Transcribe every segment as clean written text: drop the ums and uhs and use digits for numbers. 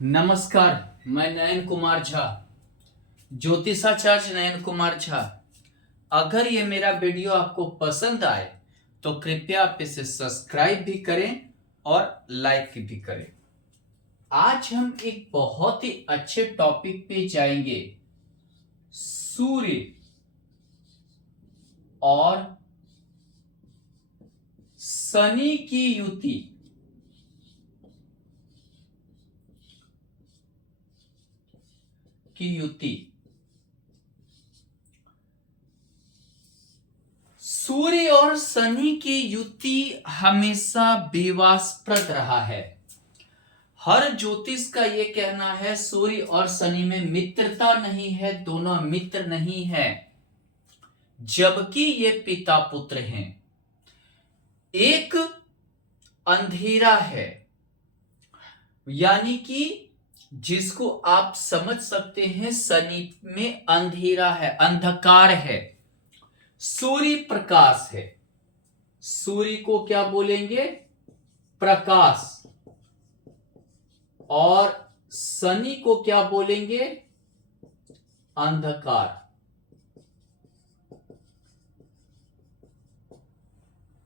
नमस्कार। मैं नयन कुमार झा, ज्योतिषाचार्य नयन कुमार झा। अगर ये मेरा वीडियो आपको पसंद आए तो कृपया आप इसे सब्सक्राइब भी करें और लाइक भी करें। आज हम एक बहुत ही अच्छे टॉपिक पे जाएंगे, सूर्य और शनि की युति। सूर्य और शनि की युति हमेशा विवादस्पद रहा है। हर ज्योतिष का यह कहना है सूर्य और शनि में मित्रता नहीं है, दोनों मित्र नहीं है, जबकि ये पिता पुत्र हैं। एक अंधेरा है, यानी कि जिसको आप समझ सकते हैं शनि में अंधेरा है, अंधकार है। सूर्य प्रकाश है। सूर्य को क्या बोलेंगे? प्रकाश। और शनि को क्या बोलेंगे? अंधकार।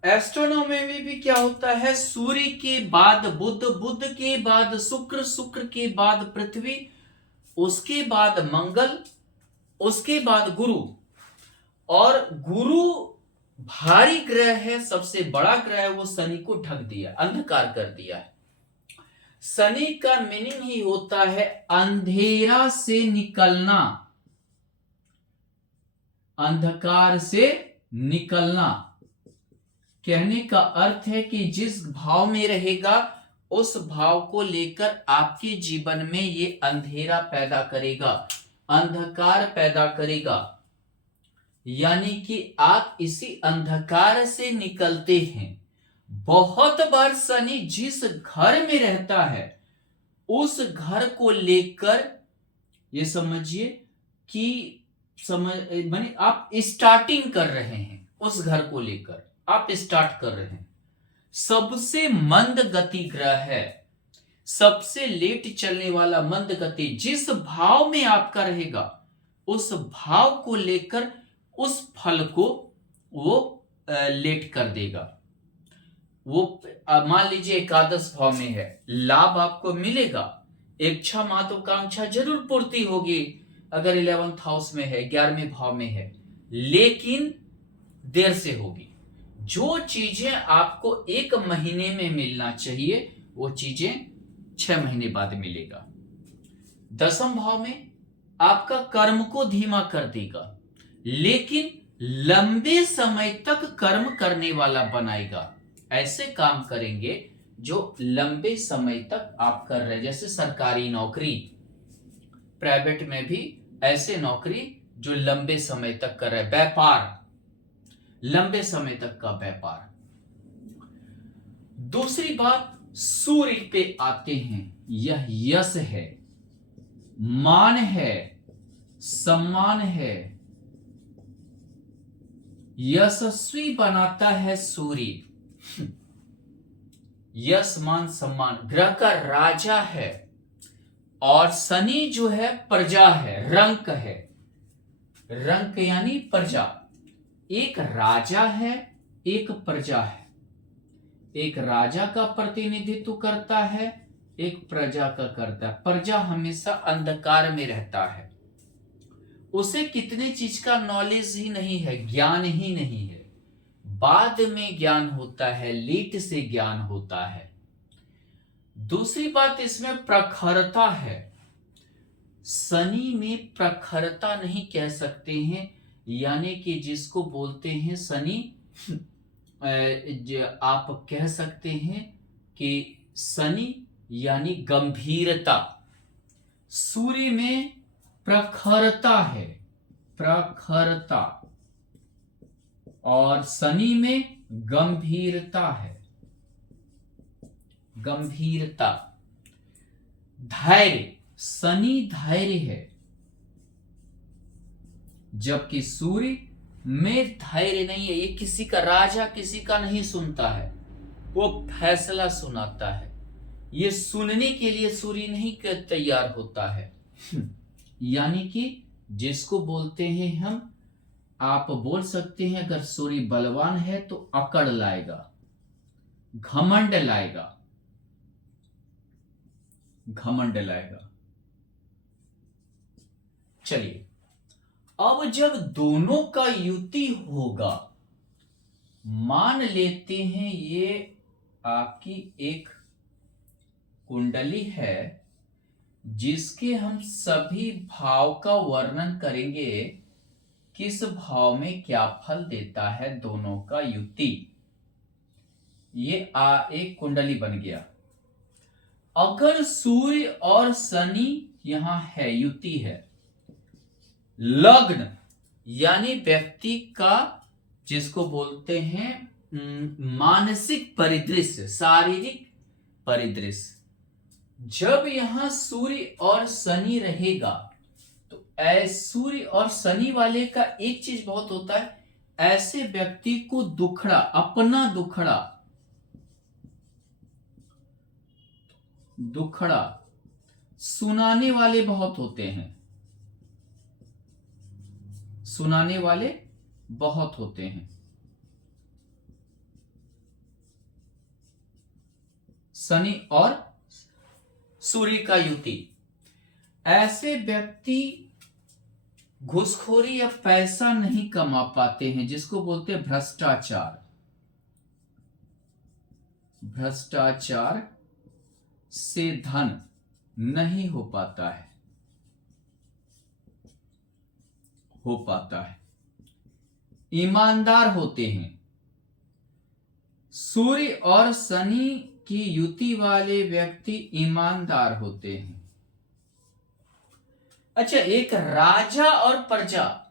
एस्ट्रोनॉमी में भी क्या होता है? सूर्य के बाद बुध, बुध के बाद शुक्र, शुक्र के बाद पृथ्वी, उसके बाद मंगल, उसके बाद गुरु। और गुरु भारी ग्रह है, सबसे बड़ा ग्रह है, वो शनि को ढक दिया, अंधकार कर दिया है। शनि का मीनिंग ही होता है अंधेरा से निकलना, अंधकार से निकलना। कहने का अर्थ है कि जिस भाव में रहेगा उस भाव को लेकर आपके जीवन में ये अंधेरा पैदा करेगा, अंधकार पैदा करेगा। यानी कि आप इसी अंधकार से निकलते हैं। बहुत बार शनि जिस घर में रहता है उस घर को लेकर ये समझिए कि माने आप स्टार्टिंग कर रहे हैं, उस घर को लेकर आप स्टार्ट कर रहे हैं। सबसे मंद गति ग्रह है, सबसे लेट चलने वाला मंद गति। जिस भाव में आपका रहेगा उस भाव को लेकर उस फल को वो लेट कर देगा। वो मान लीजिए एकादश भाव में है, लाभ आपको मिलेगा, इच्छा महत्वाकांक्षा जरूर पूर्ति होगी अगर 11th हाउस में है, 11वें भाव में है, लेकिन देर से होगी। जो चीजें आपको 1 महीने में मिलना चाहिए वो चीजें 6 महीने बाद मिलेगा। 10th भाव में आपका कर्म को धीमा कर देगा, लेकिन लंबे समय तक कर्म करने वाला बनाएगा। ऐसे काम करेंगे जो लंबे समय तक आप कर रहे हैं, जैसे सरकारी नौकरी, प्राइवेट में भी ऐसे नौकरी जो लंबे समय तक कर रहे, व्यापार, लंबे समय तक का व्यापार। दूसरी बात, सूर्य पे आते हैं। यह यश है, मान है, सम्मान है, यशस्वी बनाता है सूर्य। यश मान सम्मान, ग्रह का राजा है। और शनि जो है प्रजा है, रंक है। रंक यानी प्रजा। एक राजा है, एक प्रजा है। एक राजा का प्रतिनिधित्व करता है, एक प्रजा का करता है। प्रजा हमेशा अंधकार में रहता है, उसे कितने चीज का नॉलेज ही नहीं है, ज्ञान ही नहीं है। बाद में ज्ञान होता है, लेट से ज्ञान होता है। दूसरी बात, इसमें प्रखरता है। शनि में प्रखरता नहीं कह सकते हैं, यानी कि जिसको बोलते हैं शनि, आप कह सकते हैं कि शनि यानी गंभीरता। सूर्य में प्रखरता है, प्रखरता, और शनि में गंभीरता है, गंभीरता। धैर्य, शनि धैर्य है, जबकि सूर्य में धैर्य नहीं है। ये किसी का राजा किसी का नहीं सुनता है, वो फैसला सुनाता है। ये सुनने के लिए सूर्य नहीं तैयार होता है। यानी कि जिसको बोलते हैं हम, आप बोल सकते हैं अगर सूर्य बलवान है तो अकड़ लाएगा, घमंड लाएगा, घमंड लाएगा। चलिए, अब जब दोनों का युति होगा, मान लेते हैं ये आपकी एक कुंडली है जिसके हम सभी भाव का वर्णन करेंगे, किस भाव में क्या फल देता है दोनों का युति। ये एक कुंडली बन गया। अगर सूर्य और शनि यहां है, युति है, लग्न यानी व्यक्ति का जिसको बोलते हैं मानसिक परिदृश्य, शारीरिक परिदृश्य, जब यहां सूर्य और शनि रहेगा तो सूर्य और शनि वाले का एक चीज बहुत होता है, ऐसे व्यक्ति को दुखड़ा, अपना दुखड़ा सुनाने वाले बहुत होते हैं, सुनाने वाले बहुत होते हैं। शनि और सूर्य का युति, ऐसे व्यक्ति घूसखोरी या पैसा नहीं कमा पाते हैं, जिसको बोलते हैं भ्रष्टाचार। भ्रष्टाचार से धन नहीं हो पाता है, हो पाता है। ईमानदार होते हैं। सूर्य और शनि की युति वाले व्यक्ति ईमानदार होते हैं। अच्छा, एक राजा और प्रजा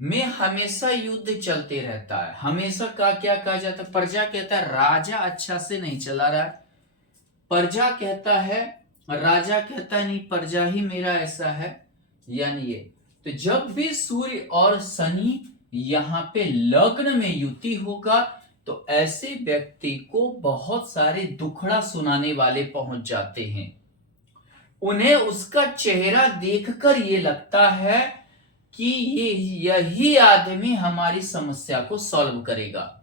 में हमेशा युद्ध चलते रहता है। हमेशा का क्या कहा जाता है, प्रजा कहता है राजा अच्छा से नहीं चला रहा है, प्रजा कहता है, राजा कहता है नहीं प्रजा ही मेरा ऐसा है, यानी ये। तो जब भी सूर्य और शनि यहां पे लग्न में युति होगा तो ऐसे व्यक्ति को बहुत सारे दुखड़ा सुनाने वाले पहुंच जाते हैं। उन्हें उसका चेहरा देखकर ये लगता है कि यही आदमी हमारी समस्या को सॉल्व करेगा।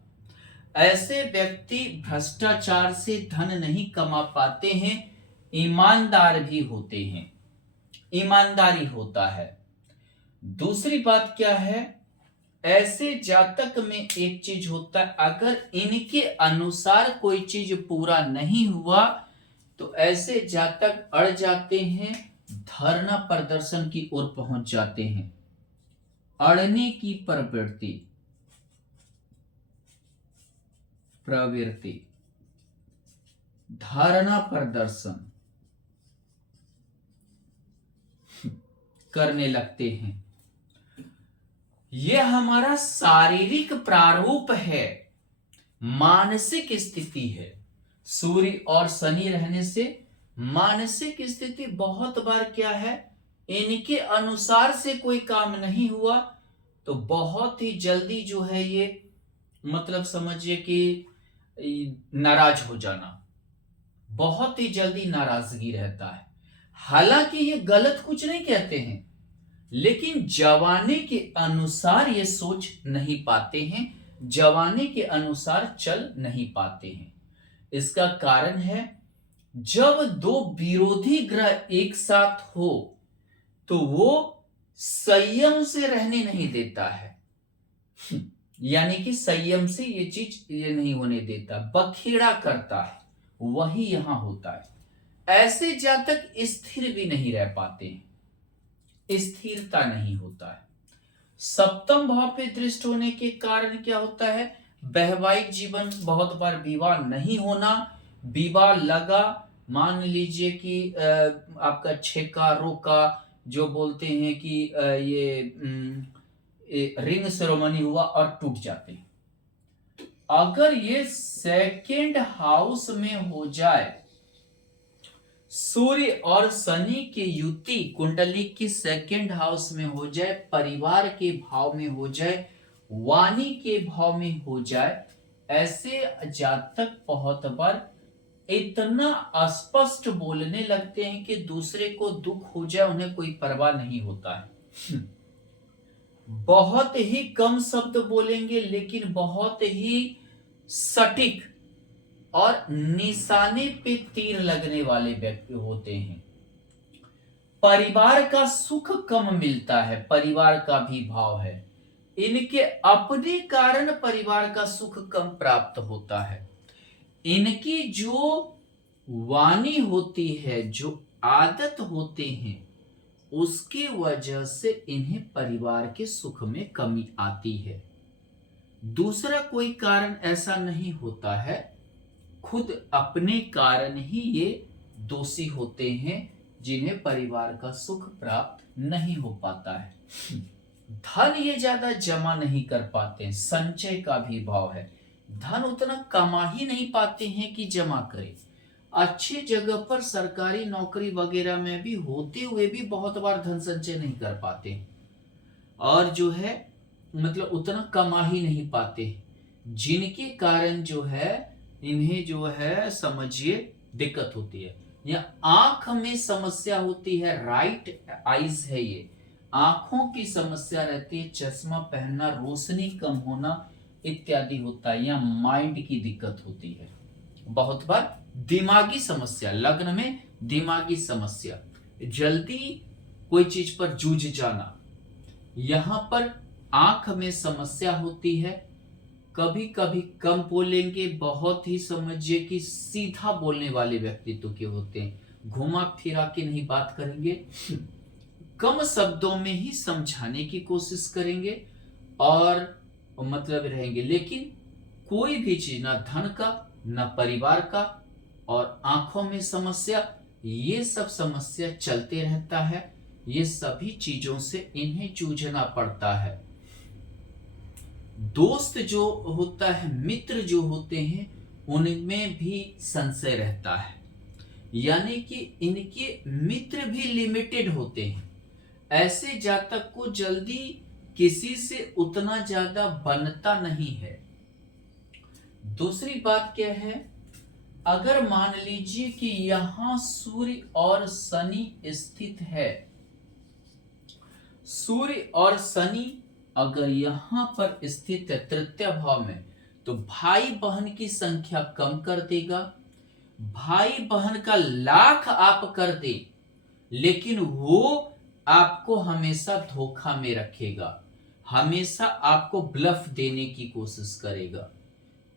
ऐसे व्यक्ति भ्रष्टाचार से धन नहीं कमा पाते हैं, ईमानदार भी होते हैं, ईमानदारी होता है। दूसरी बात क्या है, ऐसे जातक में एक चीज होता है, अगर इनके अनुसार कोई चीज पूरा नहीं हुआ तो ऐसे जातक अड़ जाते हैं, धरना प्रदर्शन की ओर पहुंच जाते हैं। अड़ने की प्रवृत्ति, धारणा प्रदर्शन करने लगते हैं। यह हमारा शारीरिक प्रारूप है, मानसिक स्थिति है। सूर्य और शनि रहने से मानसिक स्थिति बहुत बार क्या है, इनके अनुसार से कोई काम नहीं हुआ तो बहुत ही जल्दी जो है ये मतलब समझिए कि नाराज हो जाना, बहुत ही जल्दी नाराजगी रहता है। हालांकि ये गलत कुछ नहीं कहते हैं, लेकिन जवानी के अनुसार ये सोच नहीं पाते हैं, जवानी के अनुसार चल नहीं पाते हैं। इसका कारण है, जब दो विरोधी ग्रह एक साथ हो तो वो संयम से रहने नहीं देता है, यानी कि संयम से ये चीज ये नहीं होने देता, बखेड़ा करता है, वही यहां होता है। ऐसे जातक स्थिर भी नहीं रह पाते हैं, स्थिरता नहीं होता है। सप्तम भाव पे दृष्ट होने के कारण क्या होता है, वैवाहिक जीवन, बहुत बार विवाह नहीं होना, विवाह लगा, मान लीजिए कि आपका छेका रोका, जो बोलते हैं कि ये रिंग सेरेमनी हुआ और टूट जाते हैं। अगर ये सेकेंड हाउस में हो जाए, सूर्य और शनि की युति कुंडली की सेकेंड हाउस में हो जाए, परिवार के भाव में हो जाए, वाणी के भाव में हो जाए, ऐसे जातक बहुत बार इतना अस्पष्ट बोलने लगते हैं कि दूसरे को दुख हो जाए उन्हें कोई परवाह नहीं होता है। बहुत ही कम शब्द बोलेंगे लेकिन बहुत ही सटीक और निशाने पे तीर लगने वाले व्यक्ति होते हैं। परिवार का सुख कम मिलता है, परिवार का भी भाव है। इनके अपने कारण परिवार का सुख कम प्राप्त होता है। इनकी जो वाणी होती है, जो आदत होते हैं, उसकी वजह से इन्हें परिवार के सुख में कमी आती है। दूसरा कोई कारण ऐसा नहीं होता है, खुद अपने कारण ही ये दोषी होते हैं जिन्हें परिवार का सुख प्राप्त नहीं हो पाता है। धन ये ज्यादा जमा नहीं कर पाते, संचय का भी भाव है। धन उतना कमा ही नहीं पाते हैं कि जमा करें। अच्छी जगह पर सरकारी नौकरी वगैरह में भी होते हुए भी बहुत बार धन संचय नहीं कर पाते और जो है मतलब उतना कमा ही नहीं पाते, जिनके कारण जो है इन्हें जो है समझिए दिक्कत होती है। या आंख में समस्या होती है, राइट आईज है ये, आंखों की समस्या रहती है, चश्मा पहनना, रोशनी कम होना इत्यादि होता है। या माइंड की दिक्कत होती है। बहुत बार दिमागी समस्या, लग्न में दिमागी समस्या, जल्दी कोई चीज पर जूझ जाना, यहां पर आंख में समस्या होती है। कभी कभी कम बोलेंगे, बहुत ही समझिए कि सीधा बोलने वाले व्यक्तित्व के होते हैं, घुमा फिरा के नहीं बात करेंगे, कम शब्दों में ही समझाने की कोशिश करेंगे और मतलब रहेंगे। लेकिन कोई भी चीज, ना धन का ना परिवार का और आंखों में समस्या, ये सब समस्या चलते रहता है। ये सभी चीजों से इन्हें जूझना पड़ता है। दोस्त जो होता है, मित्र जो होते हैं, उनमें भी संशय रहता है, यानी कि इनके मित्र भी लिमिटेड होते हैं। ऐसे जातक को जल्दी किसी से उतना ज्यादा बनता नहीं है। दूसरी बात क्या है, अगर मान लीजिए कि यहां सूर्य और शनि स्थित है, सूर्य और शनि अगर यहां पर स्थित है तृतीय भाव में, तो भाई बहन की संख्या कम कर देगा। भाई बहन का लाख आप कर दे लेकिन वो आपको हमेशा धोखा में रखेगा, हमेशा आपको ब्लफ देने की कोशिश करेगा।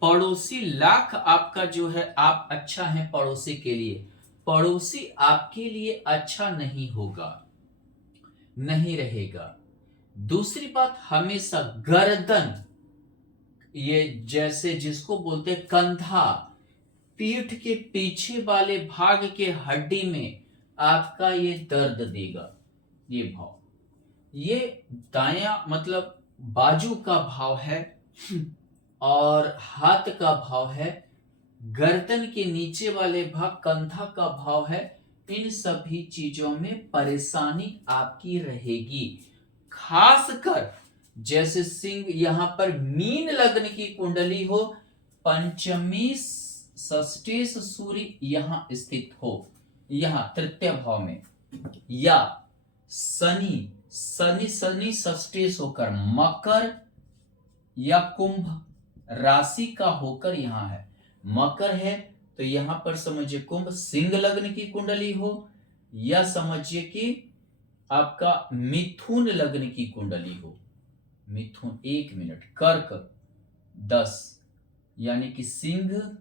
पड़ोसी लाख आपका जो है, आप अच्छा है पड़ोसी के लिए, पड़ोसी आपके लिए अच्छा नहीं होगा, नहीं रहेगा। दूसरी बात, हमेशा गर्दन, ये जैसे जिसको बोलते हैं कंधा, पीठ के पीछे वाले भाग के हड्डी में आपका ये दर्द देगा। ये भाव, ये दायां मतलब बाजू का भाव है और हाथ का भाव है। गर्दन के नीचे वाले भाग कंधा का भाव है। इन सभी चीजों में परेशानी आपकी रहेगी। खासकर जैसे सिंह, यहां पर मीन लग्न की कुंडली हो, पंचमी षष्ठेश सूर्य यहां स्थित हो, यहां तृतीय भाव में, या शनि शनि षष्ठेश होकर मकर या कुंभ राशि का होकर यहां है, मकर है तो यहां पर समझिए कुंभ, सिंह लग्न की कुंडली हो, या समझिए कि आपका मिथुन लग्न की कुंडली हो, मिथुन, एक मिनट, कर्क 10 यानी कि सिंह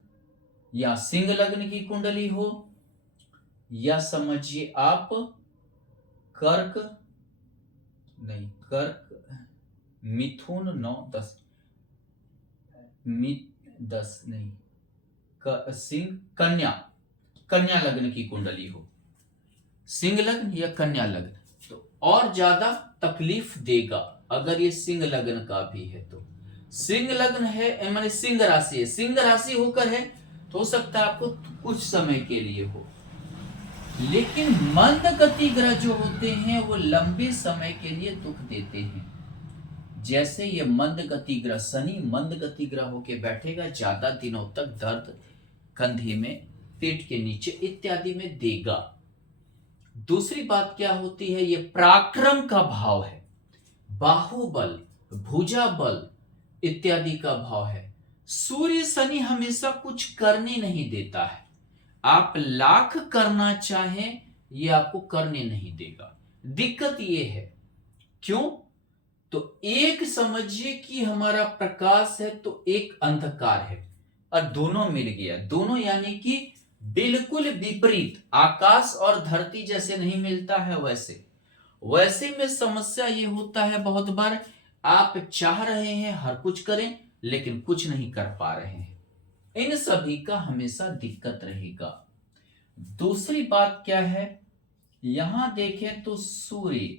या सिंह लग्न की कुंडली हो, या समझिए आप कर्क नहीं, कर्क, मिथुन 9 10 10 नहीं, सिंह, कन्या, कन्या लग्न की कुंडली हो, सिंह लग्न या कन्या लग्न, तो और ज्यादा तकलीफ देगा। अगर ये सिंह लग्न का भी है तो, सिंह लग्न है माने सिंह राशि है, सिंह राशि होकर है तो हो सकता है आपको कुछ समय के लिए हो, लेकिन मंद गति ग्रह जो होते हैं वो लंबे समय के लिए दुख देते हैं। जैसे ये मंद गति ग्रह शनि मंद गति ग्रह होके बैठेगा, ज्यादा दिनों तक दर्द कंधे में, पेट के नीचे इत्यादि में देगा। दूसरी बात क्या होती है, ये पराक्रम का भाव है, बाहुबल, भुजाबल इत्यादि का भाव है। सूर्य शनि हमेशा कुछ करने नहीं देता है, आप लाख करना चाहें ये आपको करने नहीं देगा। दिक्कत ये है, क्यों? तो एक समझिए कि हमारा प्रकाश है तो एक अंधकार है, और दोनों मिल गया, दोनों यानी कि बिल्कुल विपरीत, आकाश और धरती जैसे नहीं मिलता है वैसे में समस्या ये होता है बहुत बार, आप चाह रहे हैं हर कुछ करें लेकिन कुछ नहीं कर पा रहे हैं। इन सभी का हमेशा दिक्कत रहेगा। दूसरी बात क्या है, यहां देखें तो सूर्य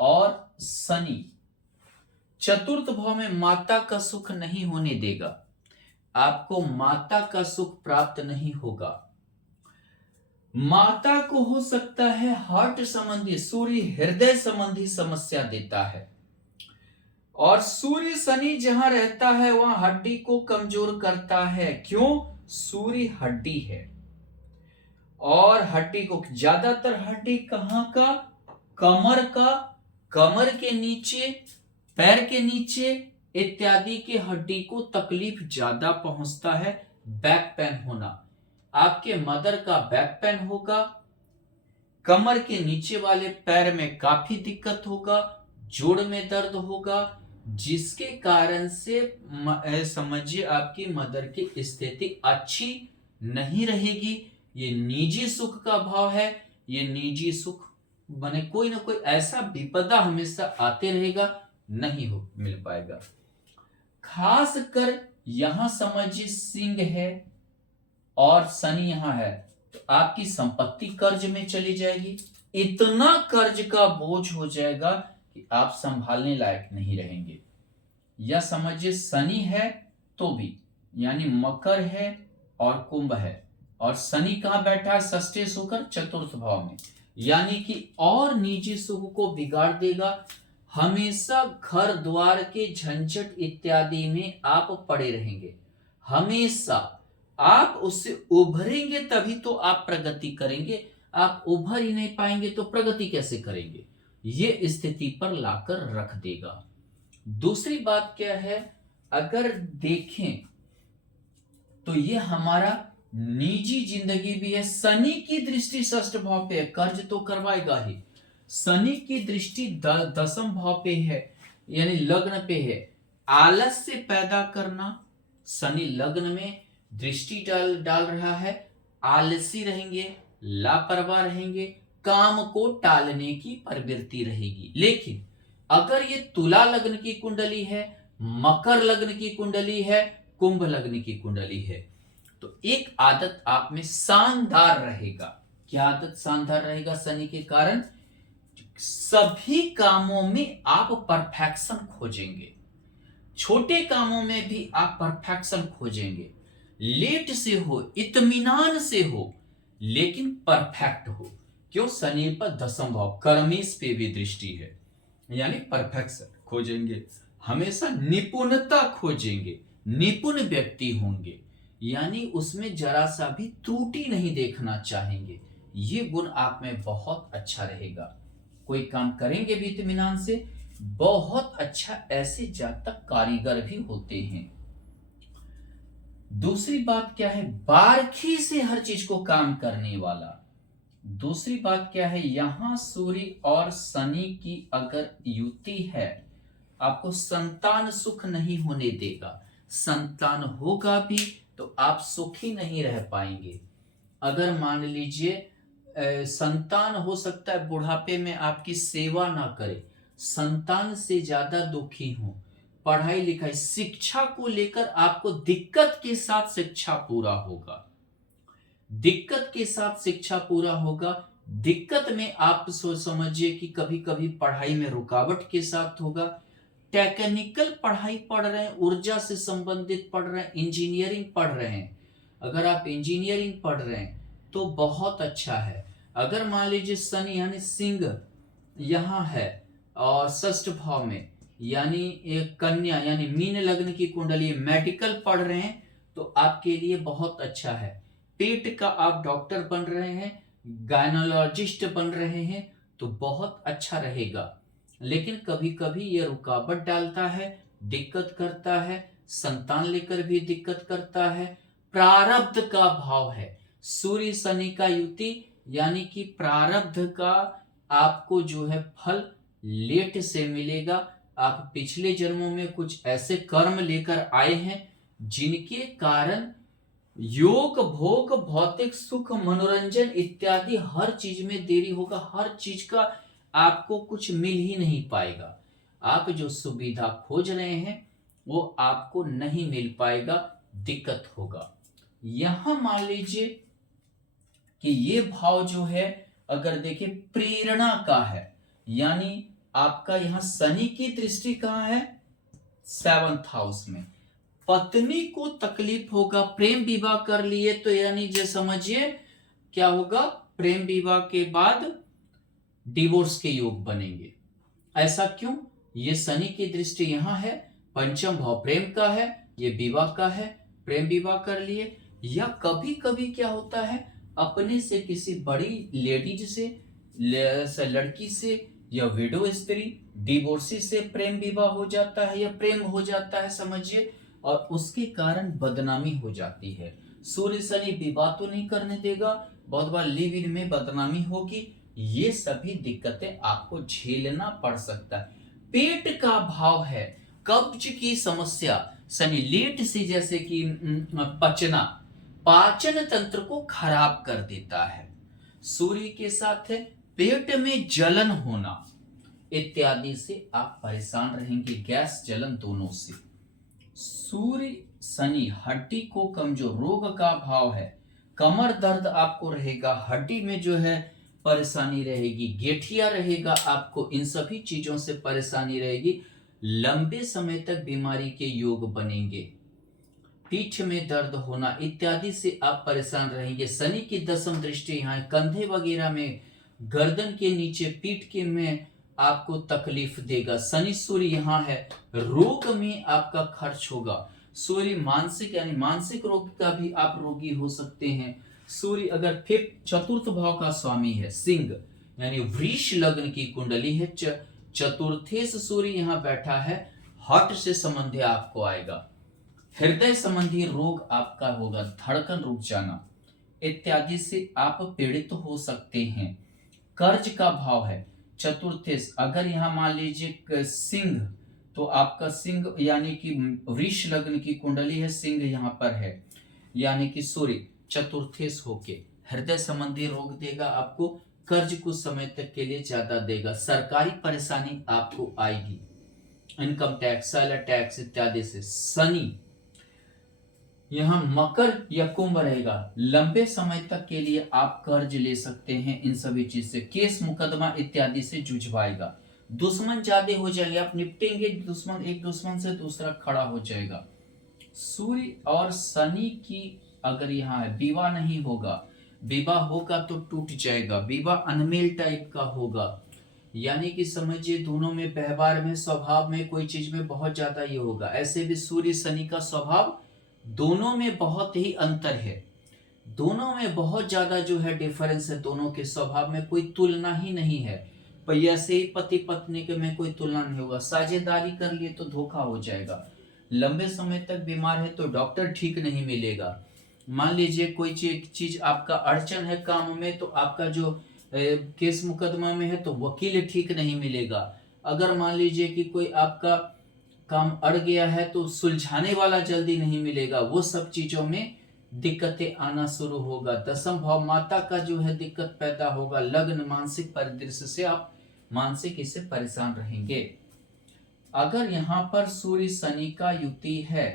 और शनि चतुर्थ भाव में माता का सुख नहीं होने देगा, आपको माता का सुख प्राप्त नहीं होगा। माता को हो सकता है हार्ट संबंधी, सूर्य हृदय संबंधी समस्या देता है, और सूर्य शनि जहां रहता है वहां हड्डी को कमजोर करता है। क्यों? सूर्य हड्डी है, और हड्डी को ज्यादातर हड्डी कहां का, कमर का, कमर के नीचे, पैर के नीचे इत्यादि के हड्डी को तकलीफ ज्यादा पहुंचता है। बैक पेन होना, आपके मदर का बैक पेन होगा, कमर के नीचे वाले पैर में काफी दिक्कत होगा, जोड़ में दर्द होगा, जिसके कारण से समझिए आपकी मदर की स्थिति अच्छी नहीं रहेगी। ये निजी सुख का भाव है, ये निजी सुख बने कोई ना कोई ऐसा विपदा हमेशा आते रहेगा, नहीं हो मिल पाएगा। खास कर यहां समझिए सिंह है और शनि यहां है, तो आपकी संपत्ति कर्ज में चली जाएगी, इतना कर्ज का बोझ हो जाएगा कि आप संभालने लायक नहीं रहेंगे। या समझिए शनि है तो भी, यानी मकर है और कुंभ है, और शनि कहां बैठा है, षष्ठेश होकर चतुर्थ भाव में, यानी कि और निजी सुख को बिगाड़ देगा। हमेशा घर द्वार के झंझट इत्यादि में आप पड़े रहेंगे, हमेशा आप उससे उभरेंगे तभी तो आप प्रगति करेंगे, आप उभर ही नहीं पाएंगे तो प्रगति कैसे करेंगे, ये स्थिति पर लाकर रख देगा। दूसरी बात क्या है, अगर देखें तो ये हमारा निजी जिंदगी भी है। शनि की दृष्टि षष्ठ भाव पे है, कर्ज तो करवाएगा ही। शनि की दृष्टि दसम भाव पे है, यानी लग्न पे है, आलस्य पैदा करना। शनि लग्न में दृष्टि डाल रहा है, आलसी रहेंगे, लापरवाह रहेंगे, काम को टालने की प्रवृत्ति रहेगी। लेकिन अगर ये तुला लग्न की कुंडली है, मकर लग्न की कुंडली है, कुंभ लग्न की कुंडली है, तो एक आदत आप में शानदार रहेगा। क्या आदत शानदार रहेगा? शनि के कारण सभी कामों में आप परफेक्शन खोजेंगे, छोटे कामों में भी आप परफेक्शन खोजेंगे, लेट से हो, इत्मीनान से हो, लेकिन परफेक्ट हो। क्यों? शनि पर दसम भाव कर्मेश पे भी दृष्टि है, यानी परफेक्शन खोजेंगे, हमेशा निपुणता खोजेंगे, निपुण व्यक्ति होंगे, यानी उसमें जरा सा भी त्रुटि नहीं देखना चाहेंगे। ये गुण आप में बहुत अच्छा रहेगा। कोई काम करेंगे भी इत्मीनान से, बहुत अच्छा, ऐसे जातक कारीगर भी होते हैं। दूसरी बात क्या है, बारखी से हर चीज को काम करने वाला। दूसरी बात क्या है, यहां सूर्य और शनि की अगर युति है, आपको संतान सुख नहीं होने देगा, संतान होगा भी तो आप सुखी नहीं रह पाएंगे। अगर मान लीजिए संतान हो सकता है बुढ़ापे में आपकी सेवा ना करे, संतान से ज्यादा दुखी हो, पढ़ाई लिखाई शिक्षा को लेकर आपको दिक्कत के साथ शिक्षा पूरा होगा, दिक्कत के साथ शिक्षा पूरा होगा। दिक्कत में आप समझिए कि कभी कभी पढ़ाई में रुकावट के साथ होगा। टेक्निकल पढ़ाई पढ़ रहे हैं, ऊर्जा से संबंधित पढ़ रहे हैं, इंजीनियरिंग पढ़ रहे हैं, अगर आप इंजीनियरिंग पढ़ रहे हैं तो बहुत अच्छा है। अगर मान लीजिए शनि यानी सिंह यहाँ है और षष्ठ भाव में, यानी एक कन्या यानी मीन लग्न की कुंडली, मेडिकल पढ़ रहे हैं तो आपके लिए बहुत अच्छा है। पेट का आप डॉक्टर बन रहे हैं, गायनोलॉजिस्ट बन रहे हैं तो बहुत अच्छा रहेगा। लेकिन कभी कभी ये रुकावट डालता है, दिक्कत करता है, संतान लेकर भी दिक्कत करता है। प्रारब्ध का भाव है, सूर्य शनि का युति, यानी कि प्रारब्ध का आपको जो है फल लेट से मिलेगा। आप पिछले जन्मों में कुछ ऐसे कर्म लेकर आए हैं जिनके कारण योग भोग भौतिक सुख मनोरंजन इत्यादि हर चीज में देरी होगा, हर चीज का आपको कुछ मिल ही नहीं पाएगा। आप जो सुविधा खोज रहे हैं वो आपको नहीं मिल पाएगा, दिक्कत होगा। यहां मान लीजिए कि ये भाव जो है अगर देखें प्रेरणा का है, यानी आपका यहां शनि की दृष्टि कहां है, 7th हाउस में। पत्नी को तकलीफ होगा, प्रेम विवाह कर लिए तो यानी जो समझिए क्या होगा, प्रेम विवाह के बाद डिवोर्स के योग बनेंगे। ऐसा क्यों, ये शनि की दृष्टि यहां है, पंचम भाव प्रेम का है, ये विवाह का है, प्रेम विवाह कर लिए। या कभी कभी क्या होता है, अपने से किसी बड़ी लेडीज से, लड़की से या विडो स्त्री डिवोर्सी से प्रेम विवाह हो जाता है या प्रेम हो जाता है समझिए, और उसके कारण बदनामी हो जाती है। सूर्य शनि विवाह तो नहीं करने देगा, बहुत बार लिव इन में बदनामी होगी। ये सभी दिक्कतें आपको झेलना पड़ सकता है। पेट का भाव है, कब्ज की समस्या, शनि लेट से जैसे कि पचना, पाचन तंत्र को खराब कर देता है। सूर्य के साथ है पेट में जलन होना इत्यादि से आप परेशान रहेंगे, गैस जलन दोनों से। सूर्य शनि हड्डी को कमजोर, रोग का भाव है, कमर दर्द आपको रहेगा, हड्डी में जो है परेशानी रहेगी, गेठिया रहेगा आपको, इन सभी चीजों से परेशानी रहेगी। लंबे समय तक बीमारी के योग बनेंगे, पीठ में दर्द होना इत्यादि से आप परेशान रहेंगे। शनि की 10th दृष्टि यहाँ कंधे वगैरह में, गर्दन के नीचे, पीठ के में आपको तकलीफ देगा। शनि सूर्य यहाँ है, रोग में आपका खर्च होगा। सूर्य मानसिक यानी मानसिक रोग का भी आप रोगी हो सकते हैं। सूर्य अगर फिर 4th भाव का स्वामी है, सिंह यानी वृष लग्न की कुंडली है, चतुर्थे से सूर्य यहाँ बैठा है, हार्ट से संबंधी आपको आएगा, हृदय संबंधी रोग आपका होगा, धड़कन रुक जाना इत्यादि से आप पीड़ित हो सकते हैं। कर्ज का भाव है चतुर्थेश, अगर यहाँ मान लीजिए सिंह, तो आपका सिंह यानी कि वृष लग्न की कुंडली है, सिंह यहाँ पर है, यानी कि सूर्य चतुर्थेश होके हृदय संबंधी रोग देगा आपको, कर्ज कुछ समय तक के लिए ज्यादा देगा, सरकारी परेशानी आपको आएगी, इनकम टैक्स, सैलरी टैक्स इत्यादि से। शनि यहाँ मकर या कुंभ रहेगा, लंबे समय तक के लिए आप कर्ज ले सकते हैं, इन सभी चीज से केस मुकदमा इत्यादि से जुझवाएगा, दुश्मन ज्यादा हो जाएंगे, आप निपटेंगे दुश्मन, एक दुश्मन से दूसरा खड़ा हो जाएगा। सूर्य और शनि की अगर यहाँ है, विवाह नहीं होगा, विवाह होगा तो टूट जाएगा, विवाह अनमेल टाइप का होगा, यानी कि समझिए दोनों में व्यवहार में, स्वभाव में, कोई चीज में बहुत ज्यादा ये होगा। ऐसे भी सूर्य शनि का स्वभाव दोनों में बहुत ही अंतर है, दोनों में बहुत ज्यादा जो है डिफरेंस है, दोनों के स्वभाव में कोई तुलना ही नहीं है। पर ऐसे ही पति पत्नी के में कोई तुलना नहीं होगा, साझेदारी कर लिए तो धोखा हो जाएगा, लंबे समय तक बीमार है तो डॉक्टर ठीक नहीं मिलेगा। मान लीजिए कोई चीज आपका अड़चन है काम में, तो आपका जो केस मुकदमा में है तो वकील ठीक नहीं मिलेगा। अगर मान लीजिए कि कोई आपका काम अड़ गया है तो सुलझाने वाला जल्दी नहीं मिलेगा, वो सब चीजों में दिक्कतें आना शुरू होगा। 10th भाव माता का जो है दिक्कत पैदा होगा, लग्न मानसिक परिदृश्य से आप मानसिक इससे परेशान रहेंगे। अगर यहाँ पर सूर्य शनि का युति है,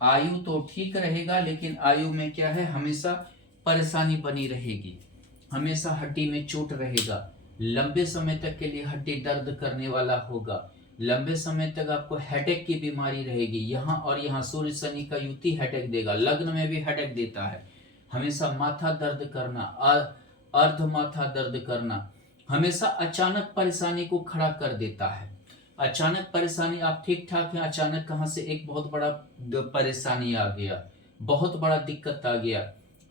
आयु तो ठीक रहेगा, लेकिन आयु में क्या है, हमेशा परेशानी बनी रहेगी, हमेशा हड्डी में चोट रहेगा, लंबे समय तक के लिए हड्डी दर्द करने वाला होगा, लंबे समय तक आपको हेडेक की बीमारी रहेगी। यहाँ और यहाँ सूर्य शनि का युति हेडेक देगा, लग्न में भी हेडेक देता है, हमेशा माथा दर्द करना, अर्ध माथा दर्द करना, हमेशा अचानक परेशानी को खड़ा कर देता है। अचानक परेशानी, आप ठीक ठाक हैं, अचानक कहां से एक बहुत बड़ा परेशानी आ गया, बहुत बड़ा दिक्कत आ गया।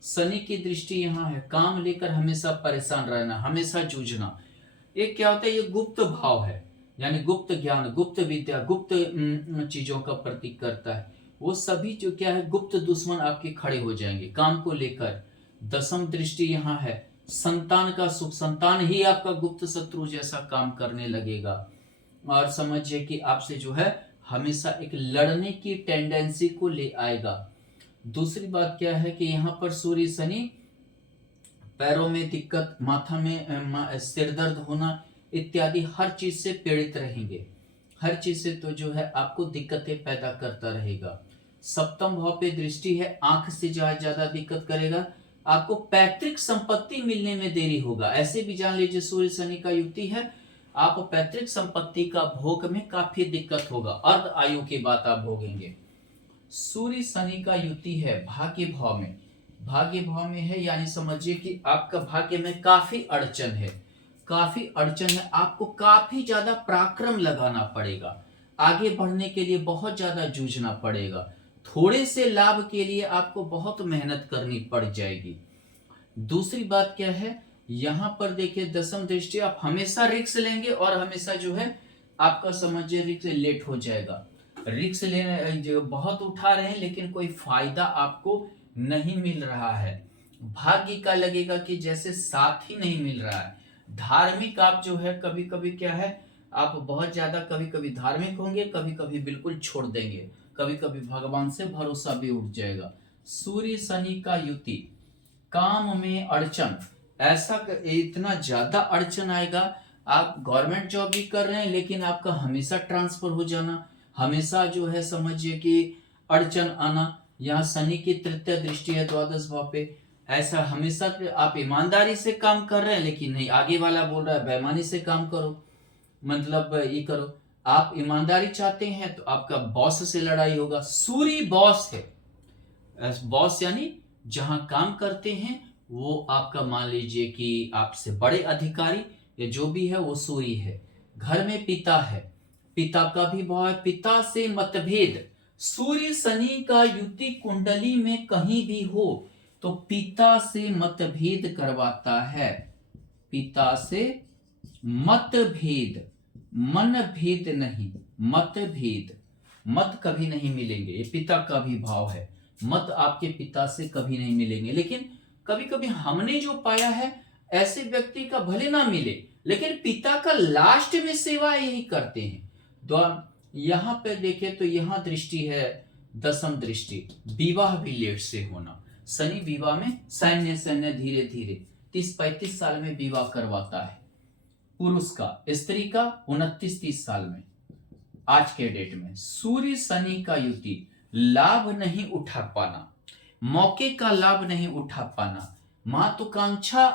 शनि की दृष्टि यहाँ है, काम लेकर हमेशा परेशान रहना, हमेशा जूझना। एक क्या होता है, ये गुप्त भाव है, यानी गुप्त ज्ञान, गुप्त विद्या, गुप्त चीजों का प्रतीक करता है। वो सभी जो क्या है, गुप्त दुश्मन आपके खड़े हो जाएंगे काम को लेकर। दसम दृष्टि यहाँ है, संतान का सुख, संतान ही आपका गुप्त शत्रु जैसा काम करने लगेगा। और समझिए कि आपसे जो है हमेशा एक लड़ने की टेंडेंसी को ले आएगा। दूसरी बात क्या है कि यहाँ पर सूर्य शनि पैरों में दिक्कत, माथा में सिर दर्द होना इत्यादि हर चीज से पीड़ित रहेंगे। हर चीज से तो जो है आपको दिक्कतें पैदा करता रहेगा। सप्तम भाव पे दृष्टि है, आंख से ज्यादा दिक्कत करेगा। आपको पैतृक संपत्ति मिलने में देरी होगा। ऐसे भी जान लीजिए सूर्य शनि का युति है, आप पैतृक संपत्ति का भोग में काफी दिक्कत होगा, अर्ध आयु की बात आप भोगेंगे। सूर्य शनि का युति है भाग्य भाव में, भाग्य भाव में है, यानी समझिए कि आपका भाग्य में काफी अड़चन है, काफी अड़चन है। आपको काफी ज्यादा पराक्रम लगाना पड़ेगा, आगे बढ़ने के लिए बहुत ज्यादा जूझना पड़ेगा, थोड़े से लाभ के लिए आपको बहुत मेहनत करनी पड़ जाएगी। दूसरी बात क्या है, यहां पर देखिए दसम दृष्टि, आप हमेशा रिस्क लेंगे और हमेशा जो है आपका समझिए रिस्क लेट हो जाएगा। रिस्क लेने जो बहुत उठा रहे हैं लेकिन कोई फायदा आपको नहीं मिल रहा है। भाग्य का लगेगा कि जैसे साथ ही नहीं मिल रहा है। धार्मिक आप जो है कभी कभी क्या है, आप बहुत ज्यादा कभी कभी धार्मिक होंगे, कभी कभी बिल्कुल छोड़ देंगे, कभी कभी भगवान से भरोसा भी उठ जाएगा। सूर्य शनि का युति, काम में अड़चन, ऐसा इतना ज्यादा अड़चन आएगा। आप गवर्नमेंट जॉब भी कर रहे हैं लेकिन आपका हमेशा ट्रांसफर हो जाना, हमेशा जो है समझिए कि अड़चन आना। यहाँ शनि की तृतीय दृष्टि है द्वादश भाव पे, ऐसा हमेशा आप ईमानदारी से काम कर रहे हैं लेकिन नहीं, आगे वाला बोल रहा है बेईमानी से काम करो, मतलब ये करो। आप ईमानदारी चाहते हैं तो आपका बॉस से लड़ाई होगा। सूर्य बॉस है, बॉस यानी जहां काम करते हैं वो आपका मान लीजिए कि आपसे बड़े अधिकारी या जो भी है वो सूर्य है। घर में पिता है, पिता का भी भाव है, पिता से मतभेद। सूर्य शनि का युति कुंडली में कहीं भी हो तो पिता से मतभेद करवाता है, पिता से मतभेद, मन भेद नहीं, मतभेद। मत कभी नहीं मिलेंगे, ये पिता का भी भाव है, मत आपके पिता से कभी नहीं मिलेंगे। लेकिन कभी कभी हमने जो पाया है ऐसे व्यक्ति का भले ना मिले लेकिन पिता का लास्ट में सेवा यही करते हैं। यहाँ पे देखे तो यहाँ दृष्टि है दसम दृष्टि, विवाह भी लेट से होना। शनि विवाह में सैन्य धीरे धीरे 30-35 साल में विवाह करवाता है पुरुष का, स्त्री का 29-30 साल में आज के डेट में। सूर्य शनि का युति, लाभ नहीं उठा पाना, मौके का लाभ नहीं उठा पाना, महत्वाकांक्षा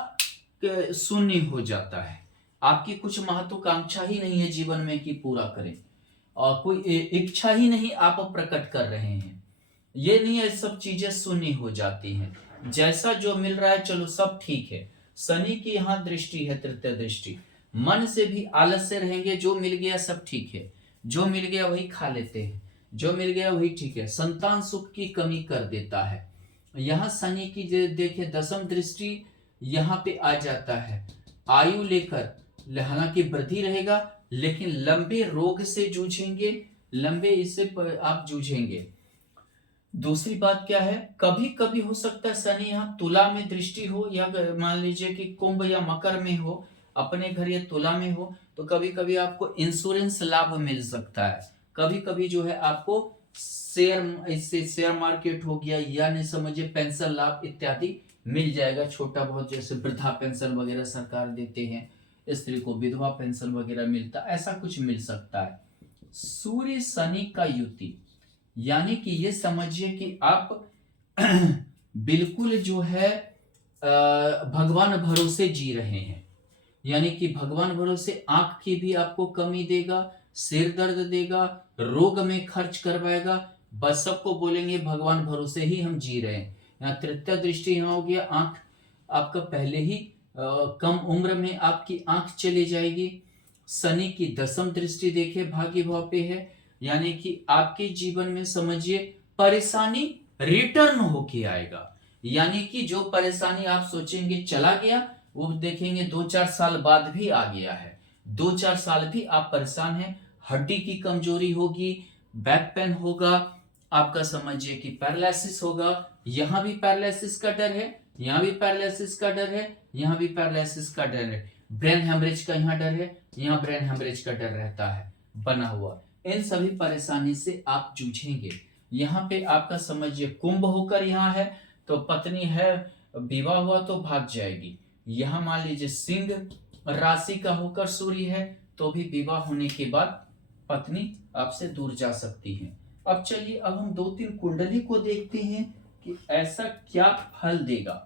शून्य हो जाता है। आपकी कुछ महत्वाकांक्षा ही नहीं है जीवन में कि पूरा करें, और कोई इच्छा ही नहीं आप प्रकट कर रहे हैं, ये नहीं है, सब चीजें शून्य हो जाती हैं। जैसा जो मिल रहा है चलो सब ठीक है। शनि की यहाँ दृष्टि है तृतीय दृष्टि, मन से भी आलस्य रहेंगे, जो मिल गया सब ठीक है, जो मिल गया वही खा लेते हैं, जो मिल गया वही ठीक है। संतान सुख की कमी कर देता है। यहाँ शनि की देखे दसम दृष्टि यहाँ पे आ जाता है। आयु लेकर हालांकि वृद्धि रहेगा लेकिन लंबे रोग से जूझेंगे, लंबे इससे आप जूझेंगे। दूसरी बात क्या है, कभी कभी हो सकता है शनि यहाँ तुला में दृष्टि हो, या मान लीजिए कि कुंभ या मकर में हो, अपने घर या तुला में हो, तो कभी कभी आपको इंश्योरेंस लाभ मिल सकता है। कभी कभी जो है आपको इससे शेयर मार्केट हो गया, या नहीं समझिए पेंशन लाभ इत्यादि मिल जाएगा, छोटा बहुत, जैसे वृद्धा पेंशन वगैरह सरकार देते हैं, स्त्री को विधवा पेंशन वगैरह मिलता, ऐसा कुछ मिल सकता है। सूर्य शनि का युति, यानी कि ये समझिए कि आप बिल्कुल जो है भगवान भरोसे जी रहे हैं, यानी कि भगवान भरोसे आंख की भी आपको कमी देगा, सिर दर्द देगा, रोग में खर्च करवाएगा, बस सबको बोलेंगे भगवान भरोसे ही हम जी रहे हैं। यहाँ तृतीय दृष्टि यहाँ हो गया, आंख आपका पहले ही कम उम्र में आपकी आंख चली जाएगी। शनि की दसम दृष्टि देखे भाग्य भाव पे है, यानी कि आपके जीवन में समझिए परेशानी रिटर्न होके आएगा, यानी कि जो परेशानी आप सोचेंगे चला गया, वो देखेंगे 2-4 साल बाद भी आ गया है। 2-4 साल भी आप परेशान हैं, हड्डी की कमजोरी होगी, बैक पेन होगा, आपका समझिए कि पैरालिसिस होगा, यहां भी पैरालिसिस का डर है, यहां भी पैरालिसिस का डर है, यहां भी पैरालिसिस का डर है, ब्रेन हेमरेज का यहाँ डर है, यहाँ ब्रेन हेमरेज का डर रहता है बना हुआ। इन सभी परेशानी से आप जूझेंगे। यहाँ पे आपका समझिए कुंभ होकर यहाँ है, तो पत्नी है, विवाह हुआ तो भाग जाएगी। यहाँ मान लीजिए सिंह राशि का होकर सूर्य है, तो भी विवाह होने के बाद पत्नी आपसे दूर जा सकती है। अब चलिए, अब हम 2-3 कुंडली को देखते हैं कि ऐसा क्या फल देगा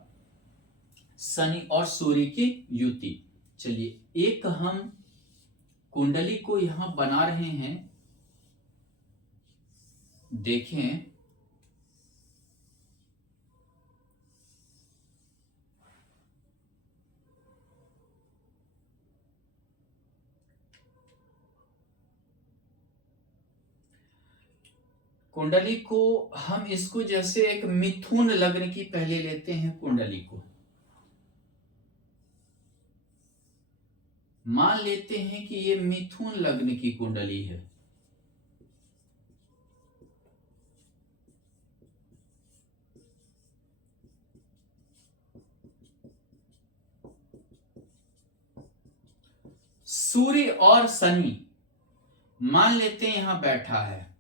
शनि और सूर्य की युति। चलिए, एक हम कुंडली को यहां बना रहे हैं, देखें। कुंडली को हम इसको जैसे एक मिथुन लग्न की पहले लेते हैं कुंडली को, मान लेते हैं कि ये मिथुन लग्न की कुंडली है। सूर्य और शनि मान लेते हैं यहां बैठा है।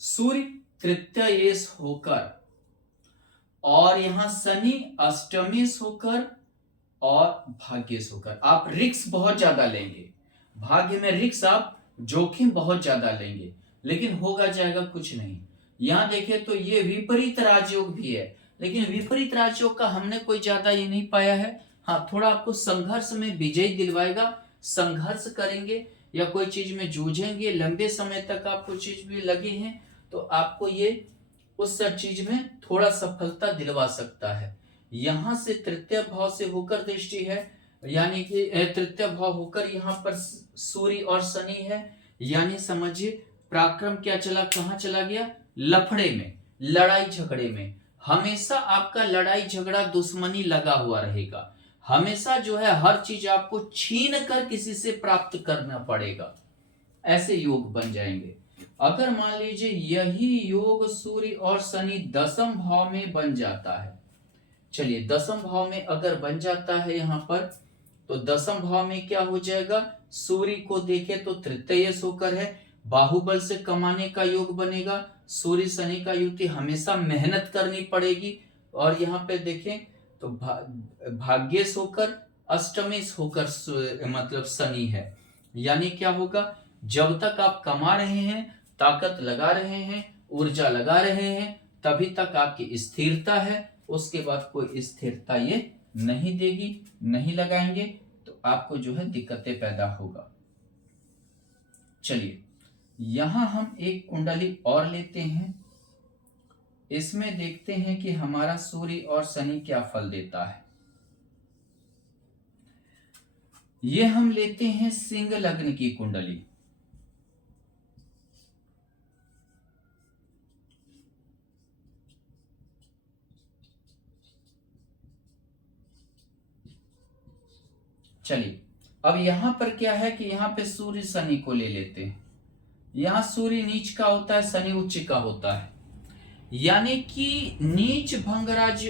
सूर्य तृतीयेश होकर और यहां शनि अष्टमेश होकर और भाग्येश होकर। आप रिस्क बहुत ज्यादा लेंगे, भाग्य में रिस्क, आप जोखिम बहुत ज्यादा लेंगे, लेकिन होगा जाएगा कुछ नहीं। यहां देखें तो ये विपरीत राजयोग भी है, लेकिन विपरीत राजयोग का हमने कोई ज्यादा ये नहीं पाया है। हाँ, थोड़ा आपको संघर्ष में विजय दिलवाएगा, संघर्ष करेंगे या कोई चीज में जूझेंगे, लंबे समय तक आपको चीज भी लगे हैं, तो आपको ये उस चीज में थोड़ा सफलता दिलवा सकता है। यहां से तृतीय भाव से होकर दृष्टि है, यानी कि तृतीय भाव होकर यहाँ पर सूर्य और शनि है, यानी समझिए पराक्रम क्या चला, कहां चला गया, लफड़े में, लड़ाई झगड़े में। हमेशा आपका लड़ाई झगड़ा दुश्मनी लगा हुआ रहेगा, हमेशा जो है हर चीज आपको छीन कर किसी से प्राप्त करना पड़ेगा, ऐसे योग बन जाएंगे। अगर मान लीजिए यही योग सूर्य और शनि दसम भाव में बन जाता है, चलिए दसम भाव में अगर बन जाता है यहां पर, तो दसम भाव में क्या हो जाएगा, सूर्य को देखे तो तृतीयेश होकर है, बाहुबल से कमाने का योग बनेगा। सूर्य शनि का युति हमेशा मेहनत करनी पड़ेगी। और यहाँ पे देखें तो भाग्येश होकर अष्टमेश होकर मतलब शनि है, यानी क्या होगा, जब तक आप कमा रहे हैं, ताकत लगा रहे हैं, ऊर्जा लगा रहे हैं, तभी तक आपकी स्थिरता है। उसके बाद कोई स्थिरता ये नहीं देगी, नहीं लगाएंगे तो आपको जो है दिक्कतें पैदा होगा। चलिए, यहां हम एक कुंडली और लेते हैं, इसमें देखते हैं कि हमारा सूर्य और शनि क्या फल देता है। ये हम लेते हैं सिंह लग्न की कुंडली। चलिए, अब यहां पर क्या है कि यहां पे सूर्य शनि को ले लेते हैं। यहां सूर्य नीच का होता है, शनि उच्च का होता है, यानी कि नीच भंगराज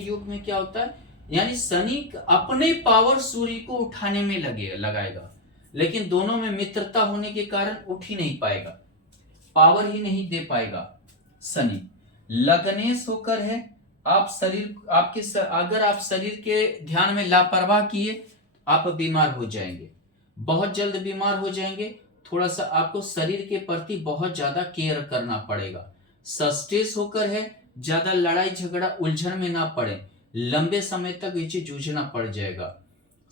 युग में क्या होता है, यानी शनि अपने पावर सूर्य को उठाने में लगाएगा, लेकिन दोनों में मित्रता होने के कारण उठ ही नहीं पाएगा, पावर ही नहीं दे पाएगा। शनि लग्नेश होकर है, आप शरीर आपके अगर आप शरीर के ध्यान में लापरवाह किए, आप बीमार हो जाएंगे, बहुत जल्द बीमार हो जाएंगे। थोड़ा सा आपको शरीर के प्रति बहुत ज्यादा केयर करना पड़ेगा। सस्टेस होकर है, ज्यादा लड़ाई झगड़ा उलझन में ना पड़े, लंबे समय तक ये चीज जूझना पड़ जाएगा।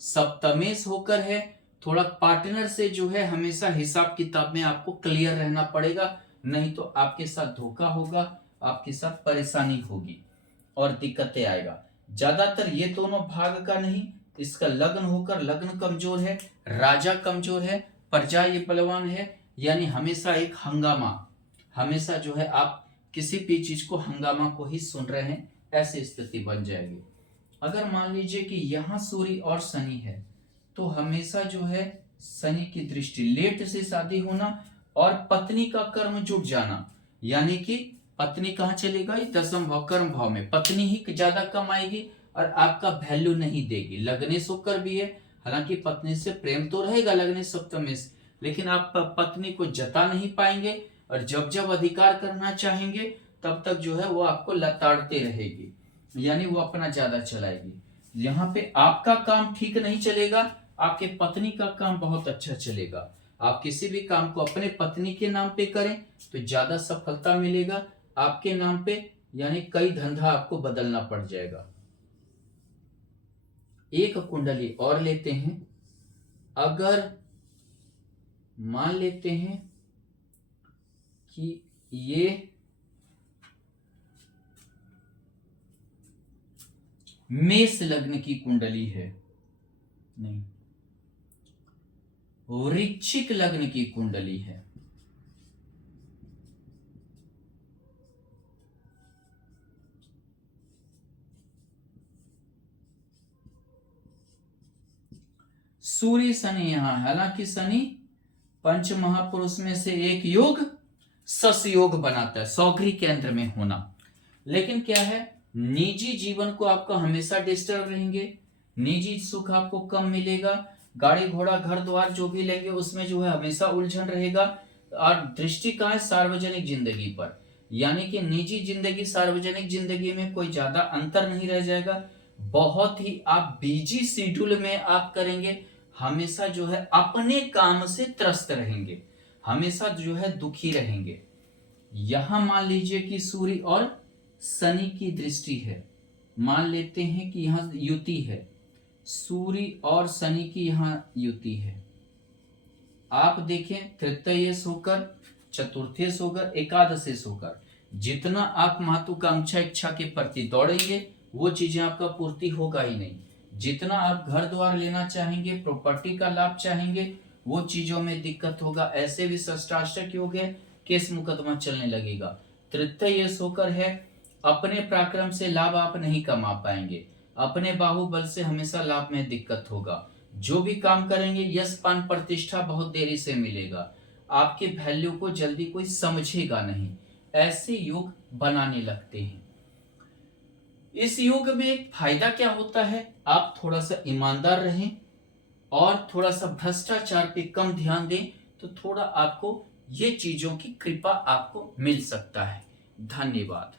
सप्तमेश होकर है, थोड़ा पार्टनर से जो है हमेशा हिसाब किताब में आपको क्लियर रहना पड़ेगा, नहीं तो आपके साथ धोखा होगा, आपके साथ परेशानी होगी और दिक्कतें आएगा। ज्यादातर ये दोनों भाग का नहीं, इसका लग्न होकर लग्न कमजोर है, राजा कमजोर है, प्रजा ये बलवान है, यानी हमेशा एक हंगामा, हमेशा जो है आप किसी भी चीज को, हंगामा को ही सुन रहे हैं, ऐसी स्थिति बन जाएगी। अगर मान लीजिए कि यहाँ सूर्य और शनि है, तो हमेशा जो है शनि की दृष्टि, लेट से शादी होना और पत्नी का कर्म जुट जाना, यानी कि पत्नी कहाँ चलेगा, दसम भाव कर्म भाव में, पत्नी ही ज्यादा कमाएगी और आपका वैल्यू नहीं देगी। लग्ने शुक्र भी है, हालांकि पत्नी से प्रेम तो रहेगा लग्ने सप्तम में, लेकिन आप पत्नी को जता नहीं पाएंगे और जब जब अधिकार करना चाहेंगे तब तक जो है वो आपको लताड़ते रहेगी, यानी वो अपना ज्यादा चलाएगी। यहाँ पे आपका काम ठीक नहीं चलेगा, आपके पत्नी का काम बहुत अच्छा चलेगा। आप किसी भी काम को अपने पत्नी के नाम पे करें तो ज्यादा सफलता मिलेगा, आपके नाम पे यानी कई धंधा आपको बदलना पड़ जाएगा। एक कुंडली और लेते हैं। अगर मान लेते हैं कि ये मेष लग्न की कुंडली है, नहीं, वृश्चिक लग्न की कुंडली है, सूर्य शनि यहां, हालांकि शनि पंच महापुरुष में से एक योग सस योग बनाता है, सौगरी केंद्र में होना, लेकिन क्या है, निजी जीवन को आपका हमेशा डिस्टर्ब रहेंगे, निजी सुख आपको कम मिलेगा, गाड़ी घोड़ा घर द्वार जो भी लेंगे उसमें जो है हमेशा उलझन रहेगा। और दृष्टि कहाँ है, सार्वजनिक जिंदगी पर, यानी कि निजी जिंदगी सार्वजनिक जिंदगी में कोई ज्यादा अंतर नहीं रह जाएगा। बहुत ही आप बिजी शेड्यूल में आप करेंगे, हमेशा जो है अपने काम से त्रस्त रहेंगे, हमेशा जो है दुखी रहेंगे। यहां मान लीजिए कि सूर्य और शनि की दृष्टि है, मान लेते हैं कि यहां युति है, सूर्य और शनि की यहां युति है। आप देखें तृतीयेश होकर, चतुर्थेश होकर, एकादशेश होकर, जितना आप महत्वाकांक्षा इच्छा के प्रति दौड़ेंगे वो चीजें आपका पूर्ति होगा ही नहीं। जितना आप घर द्वार लेना चाहेंगे, प्रॉपर्टी का लाभ चाहेंगे, वो चीजों में दिक्कत होगा। ऐसे भी षष्ठाष्टक योग है, केस मुकदमा चलने लगेगा। तृतीयेश होकर है, अपने पराक्रम से लाभ आप नहीं कमा पाएंगे, अपने बाहुबल से हमेशा लाभ में दिक्कत होगा। जो भी काम करेंगे यश पान प्रतिष्ठा बहुत देरी से मिलेगा, आपके वैल्यू को जल्दी कोई समझेगा नहीं, ऐसे योग बनाने लगते हैं। इस योग में एक फायदा क्या होता है, आप थोड़ा सा ईमानदार रहें और थोड़ा सा भ्रष्टाचार पे कम ध्यान दें, तो थोड़ा आपको ये चीजों की कृपा आपको मिल सकता है। धन्यवाद।